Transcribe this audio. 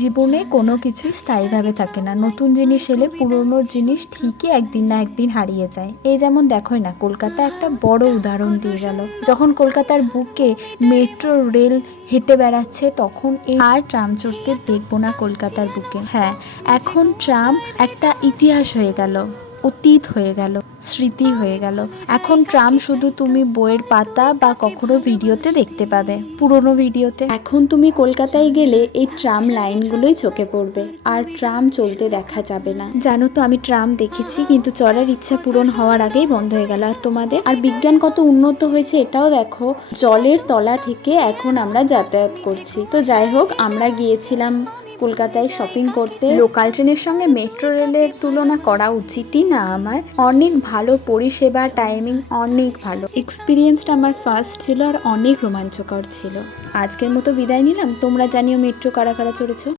জীবনে কোনো কিছুই স্থায়ীভাবে থাকে না। নতুন জিনিস এলে পুরনো জিনিস ঠিকই একদিন না একদিন হারিয়ে যায়। এই যেমন দেখোই না, কলকাতা একটা বড় উদাহরণ দিয়ে গেল। যখন কলকাতার বুকে মেট্রো রেল হেঁটে বেড়াচ্ছে, তখন এই আর ট্রাম চড়তে দেখবো না কলকাতার বুকে। হ্যাঁ, এখন ট্রাম একটা ইতিহাস হয়ে গেল, অতীত হয়ে গেল, স্মৃতি হয়ে গেল। এখন ট্রাম শুধু তুমি বইয়ের পাতা বা কখনো ভিডিওতে দেখতে পাবে, পুরনো ভিডিওতে। এখন তুমি কলকাতায় গেলে এই ট্রাম লাইনগুলোই চোখে পড়বে, আর ট্রাম চলতে দেখা যাবে না। জানো তো, আমি ট্রাম দেখেছি, কিন্তু চড়ার ইচ্ছা পূরণ হওয়ার আগেই বন্ধ হয়ে গেল। আর তোমাদের? আর বিজ্ঞান কত উন্নত হয়েছে এটাও দেখো, জলের তলা থেকে এখন আমরা যাতায়াত করছি। তো যাই হোক, আমরা গিয়েছিলাম কলকাতায় শপিং করতে। লোকাল ট্রেনের সঙ্গে মেট্রো রেলের তুলনা করা উচিতই না আমার। অনেক ভালো পরিষেবা, টাইমিং অনেক ভালো। এক্সপিরিয়েন্সটা আমার ফার্স্ট ছিল আর অনেক রোমাঞ্চকর ছিল। আজকের মতো বিদায় নিলাম। তোমরা জানিও মেট্রো কারা কারা চড়েছো।